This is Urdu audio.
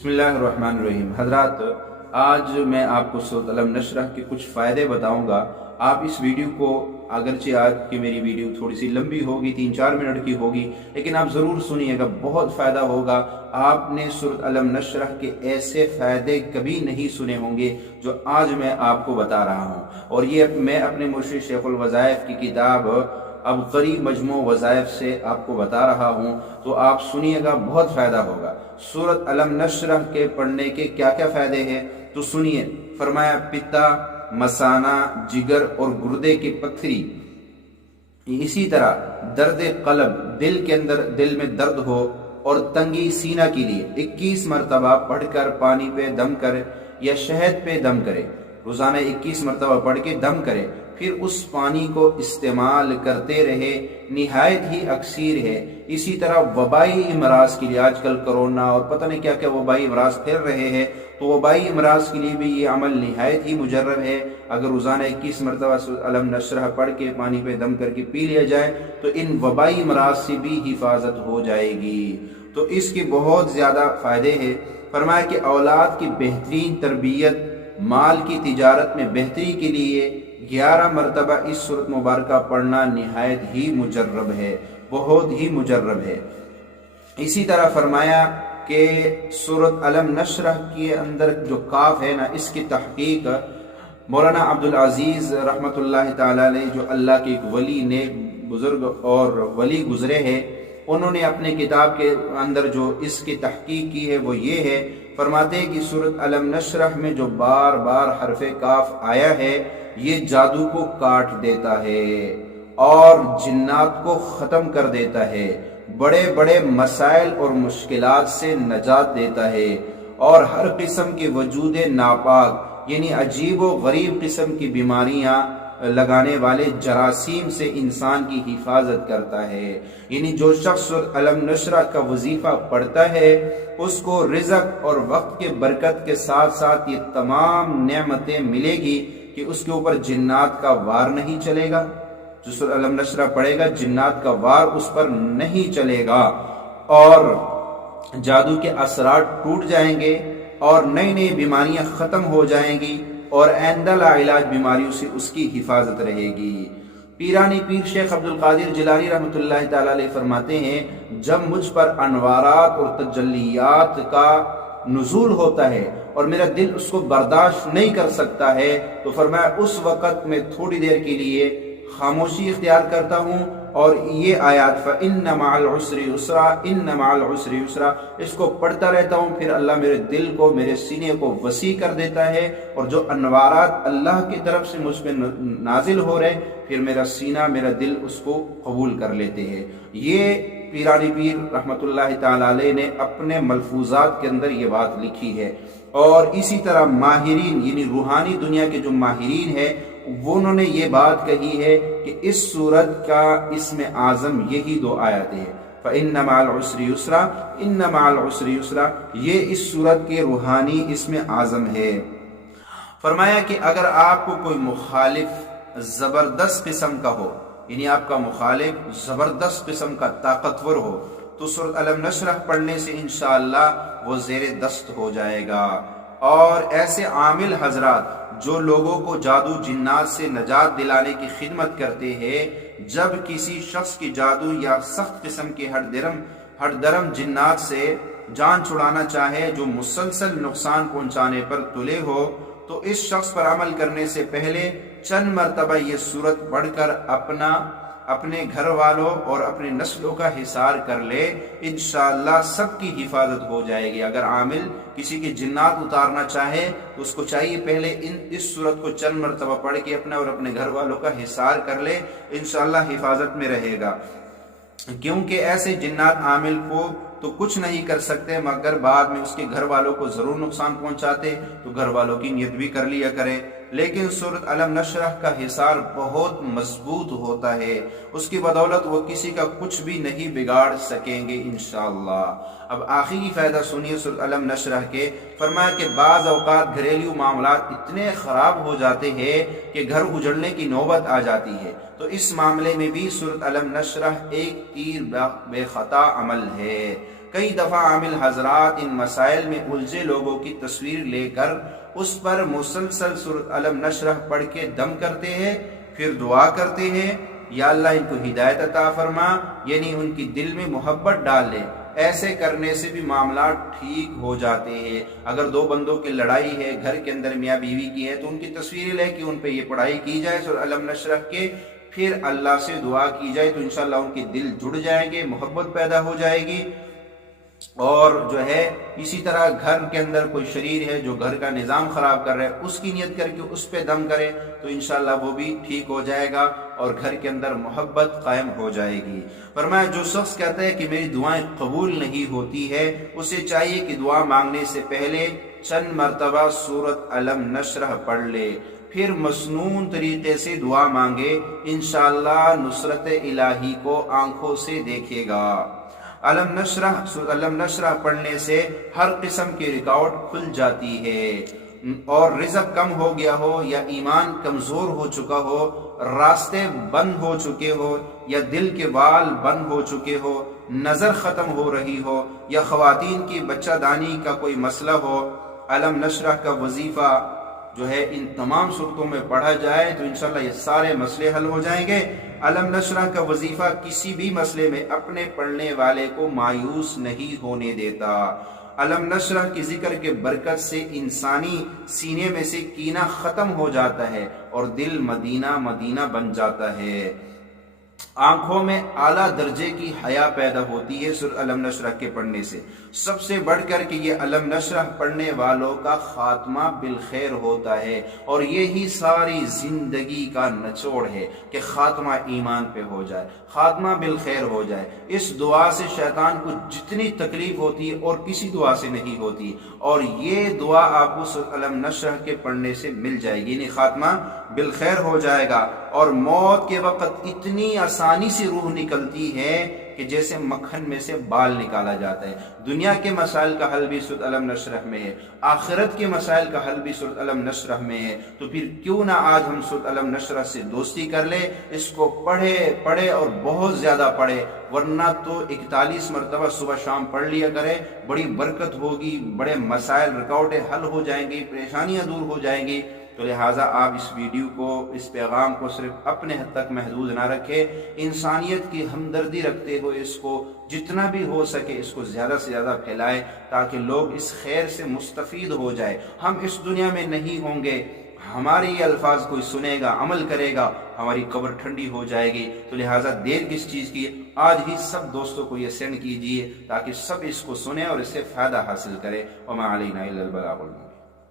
بسم اللہ الرحمن الرحیم۔ حضرات، آج میں آپ کو سورۃ نشرح کے کچھ فائدے بتاؤں گا۔ آپ اس ویڈیو کو، اگرچہ آج کی میری ویڈیو تھوڑی سی لمبی ہوگی، 3-4 منٹ کی ہوگی، لیکن آپ ضرور سنیے گا، بہت فائدہ ہوگا۔ آپ نے سورۃ نشرح کے ایسے فائدے کبھی نہیں سنے ہوں گے جو آج میں آپ کو بتا رہا ہوں، اور یہ میں اپنے مرشد شیخ الوظائف کی کتاب اب قریب مجموع وظائف سے آپ کو بتا رہا ہوں، تو آپ سنیے گا، بہت فائدہ ہوگا۔ سورۃ نشرح کے پڑھنے کے کیا کیا فائدے ہیں تو سنیے۔ فرمایا، پتا، مثانہ، جگر اور گردے کی پتھری، اسی طرح درد قلب، دل میں درد ہو اور تنگی سینہ کے لیے 21 مرتبہ پڑھ کر پانی پہ دم کرے یا شہد پہ دم کرے۔ روزانہ 21 مرتبہ پڑھ کے دم کرے، پھر اس پانی کو استعمال کرتے رہے، نہایت ہی اکثیر ہے۔ اسی طرح وبائی امراض کے لیے، آج کل کرونا اور پتہ نہیں کیا کیا وبائی امراض پھیل رہے ہیں، تو وبائی امراض کے لیے بھی یہ عمل نہایت ہی مجرب ہے۔ اگر روزانہ 21 مرتبہ نشرح پڑھ کے پانی پہ دم کر کے پی لیا جائے تو ان وبائی امراض سے بھی حفاظت ہو جائے گی۔ تو اس کے بہت زیادہ فائدے ہیں۔ فرمایا کہ اولاد کی بہترین تربیت، مال کی تجارت میں بہتری کے لیے 11 مرتبہ اس سورت مبارکہ پڑھنا نہایت ہی مجرب ہے، بہت ہی مجرب ہے۔ اسی طرح فرمایا کہ سورت نشرح کے اندر جو کاف ہے نا، اس کی تحقیق مولانا عبدالعزیز رحمۃ اللہ تعالی علیہ، جو اللہ کے ایک ولی، نیک بزرگ اور ولی گزرے ہیں، انہوں نے اپنے کتاب کے اندر جو اس کی تحقیق کی ہے وہ یہ ہے۔ فرماتے ہیں کہ سورت نشرح میں جو بار بار حرف کاف آیا ہے، یہ جادو کو کاٹ دیتا ہے اور جنات کو ختم کر دیتا ہے، بڑے بڑے مسائل اور مشکلات سے نجات دیتا ہے، اور ہر قسم کے وجود ناپاک، یعنی عجیب و غریب قسم کی بیماریاں لگانے والے جراثیم سے انسان کی حفاظت کرتا ہے۔ یعنی جو شخص سورۃ نشرح کا وظیفہ پڑھتا ہے، اس کو رزق اور وقت کے برکت کے ساتھ ساتھ یہ تمام نعمتیں ملے گی کہ اس کے اوپر جنات کا وار نہیں چلے گا۔ جو سورۃ نشرح پڑھے گا، جنات کا وار اس پر نہیں چلے گا، اور جادو کے اثرات ٹوٹ جائیں گے، اور نئی نئی بیماریاں ختم ہو جائیں گی، اور آئندہ لا علاج بیماریوں سے اس کی حفاظت رہے گی۔ پیرانی پیر شیخ عبدالقادر جیلانی رحمۃ اللہ تعالی علیہ فرماتے ہیں، جب مجھ پر انوارات اور تجلیات کا نزول ہوتا ہے اور میرا دل اس کو برداشت نہیں کر سکتا ہے، تو فرمایا اس وقت میں تھوڑی دیر کے لیے خاموشی اختیار کرتا ہوں، اور یہ آیات فَإِنَّ مَعَ الْعُسْرِ يُسْرًا، إِنَّ مَعَ الْعُسْرِ يُسْرًا، اس کو پڑھتا رہتا ہوں، پھر اللہ میرے دل کو، میرے سینے کو وسیع کر دیتا ہے، اور جو انوارات اللہ کی طرف سے مجھ پہ نازل ہو رہے، پھر میرا سینہ، میرا دل اس کو قبول کر لیتے ہیں۔ یہ پیرانی پیر رحمۃ اللہ تعالی علیہ نے اپنے ملفوظات کے اندر یہ بات لکھی ہے۔ اور اسی طرح ماہرین، یعنی روحانی دنیا کے جو ماہرین ہیں، وہ انہوں نے یہ بات کہی ہے کہ اس سورت کا اسم اعظم یہی 2 آیتیں ہیں، فَإِنَّ مَعَ الْعُسْرِ يُسْرًا، إِنَّ مَعَ الْعُسْرِ يُسْرًا، یہ اس سورت کے روحانی اسم اعظم ہے۔ فرمایا کہ اگر آپ کو کوئی مخالف زبردست قسم کا ہو، یعنی آپ کا مخالف زبردست قسم کا طاقتور ہو، تو سورۃ نشرح پڑھنے سے انشاءاللہ وہ زیر دست ہو جائے گا۔ اور ایسے عامل حضرات جو لوگوں کو جادو جنات سے نجات دلانے کی خدمت کرتے ہیں، جب کسی شخص کی جادو یا سخت قسم کے ہٹ درم جنات سے جان چھڑانا چاہے، جو مسلسل نقصان پہنچانے پر تلے ہو، تو اس شخص پر عمل کرنے سے پہلے چند مرتبہ یہ سورت پڑھ کر اپنے گھر والوں اور اپنے نسلوں کا حصار کر لے، انشاءاللہ سب کی حفاظت ہو جائے گی۔ اگر عامل کسی کے جنات اتارنا چاہے تو اس کو چاہیے پہلے اس سورت کو چند مرتبہ پڑھ کے اپنا اور اپنے گھر والوں کا حصار کر لے، انشاءاللہ حفاظت میں رہے گا۔ کیونکہ ایسے جنات عامل کو تو کچھ نہیں کر سکتے، مگر بعد میں اس کے گھر والوں کو ضرور نقصان پہنچاتے، تو گھر والوں کی نیت بھی کر لیا کرے۔ لیکن سورۃ نشرح کا حصار بہت مضبوط ہوتا ہے، اس کی بدولت وہ کسی کا کچھ بھی نہیں بگاڑ سکیں گے انشاءاللہ۔ اب آخری فائدہ سنیے سورۃ نشرح کے۔ فرمایا کہ بعض اوقات گھریلو معاملات اتنے خراب ہو جاتے ہیں کہ گھر اجڑنے کی نوبت آ جاتی ہے، تو اس معاملے میں بھی سورۃ نشرح ایک تیر بے خطا عمل ہے۔ کئی دفعہ عامل حضرات ان مسائل میں الجھے لوگوں کی تصویر لے کر اس پر مسلسل سورۃ الم نشرح پڑھ کے دم کرتے ہیں، پھر دعا کرتے ہیں یا اللہ ان کو ہدایت عطا فرما، یعنی ان کی دل میں محبت ڈال لے۔ ایسے کرنے سے بھی معاملات ٹھیک ہو جاتے ہیں۔ اگر دو بندوں کی لڑائی ہے، گھر کے اندر میاں بیوی کی ہے، تو ان کی تصویریں لے کے ان پہ یہ پڑھائی کی جائے سورۃ الم نشرح کے، پھر اللہ سے دعا کی جائے تو انشاءاللہ ان کے دل جڑ جائیں گے، محبت پیدا ہو جائے گی۔ اور جو ہے اسی طرح گھر کے اندر کوئی شریر ہے جو گھر کا نظام خراب کر رہا ہے، اس کی نیت کر کے اس پہ دم کرے تو انشاءاللہ وہ بھی ٹھیک ہو جائے گا اور گھر کے اندر محبت قائم ہو جائے گی۔ فرمایا جو شخص کہتا ہے کہ میری دعائیں قبول نہیں ہوتی ہے، اسے چاہیے کہ دعا مانگنے سے پہلے چند مرتبہ سورۃ الم نشرح پڑھ لے، پھر مسنون طریقے سے دعا مانگے، انشاءاللہ نصرت الہی کو آنکھوں سے دیکھے گا۔ سورۃ الم نشرح پڑھنے سے ہر قسم کی رکاوٹ کھل جاتی ہے، اور رزق کم ہو گیا ہو یا ایمان کمزور ہو چکا ہو، راستے بند ہو چکے ہو یا دل کے وال بند ہو چکے ہو، نظر ختم ہو رہی ہو یا خواتین کی بچہ دانی کا کوئی مسئلہ ہو، الم نشرح کا وظیفہ جو ہے ان تمام صورتوں میں پڑھا جائے تو انشاءاللہ یہ سارے مسئلے حل ہو جائیں گے۔ الم نشرح کا وظیفہ کسی بھی مسئلے میں اپنے پڑھنے والے کو مایوس نہیں ہونے دیتا۔ الم نشرح کی ذکر کے برکت سے انسانی سینے میں سے کینہ ختم ہو جاتا ہے اور دل مدینہ مدینہ بن جاتا ہے، آنکھوں میں اعلیٰ درجے کی حیا پیدا ہوتی ہے سورۃ الم نشرح کے پڑھنے سے۔ سب سے بڑھ کر کے یہ الم نشرح پڑھنے والوں کا خاتمہ بالخیر ہوتا ہے، اور یہی ساری زندگی کا نچوڑ ہے کہ خاتمہ ایمان پہ ہو جائے، خاتمہ بالخیر ہو جائے۔ اس دعا سے شیطان کو جتنی تکلیف ہوتی ہے اور کسی دعا سے نہیں ہوتی، اور یہ دعا آپ کو سورۃ الم نشرح کے پڑھنے سے مل جائے گی، یعنی خاتمہ بالخیر ہو جائے گا۔ اور موت کے وقت اتنی آسانی سے روح نکلتی ہے کہ جیسے مکھن میں سے بال نکالا جاتا ہے۔ دنیا کے مسائل کا حل بھی سورۃ الم نشرح میں ہے، آخرت کے مسائل کا حل بھی سورۃ الم نشرح میں ہے، تو پھر کیوں نہ آج ہم سورۃ الم نشرح سے دوستی کر لیں، اس کو پڑھے اور بہت زیادہ پڑھے، ورنہ تو 41 مرتبہ صبح شام پڑھ لیا کرے، بڑی برکت ہوگی، بڑے مسائل رکاوٹیں حل ہو جائیں گی، پریشانیاں دور ہو جائیں گی۔ تو لہٰذا آپ اس ویڈیو کو، اس پیغام کو صرف اپنے حد تک محدود نہ رکھیں، انسانیت کی ہمدردی رکھتے ہوئے اس کو جتنا بھی ہو سکے اس کو زیادہ سے زیادہ پھیلائیں تاکہ لوگ اس خیر سے مستفید ہو جائے۔ ہم اس دنیا میں نہیں ہوں گے، ہمارے یہ الفاظ کوئی سنے گا، عمل کرے گا، ہماری قبر ٹھنڈی ہو جائے گی۔ تو لہٰذا دیر کس چیز کی، آج ہی سب دوستوں کو یہ سینڈ کیجئے تاکہ سب اس کو سنیں اور اس سے فائدہ حاصل کریں۔ وما علینا الا البلاغ المبین۔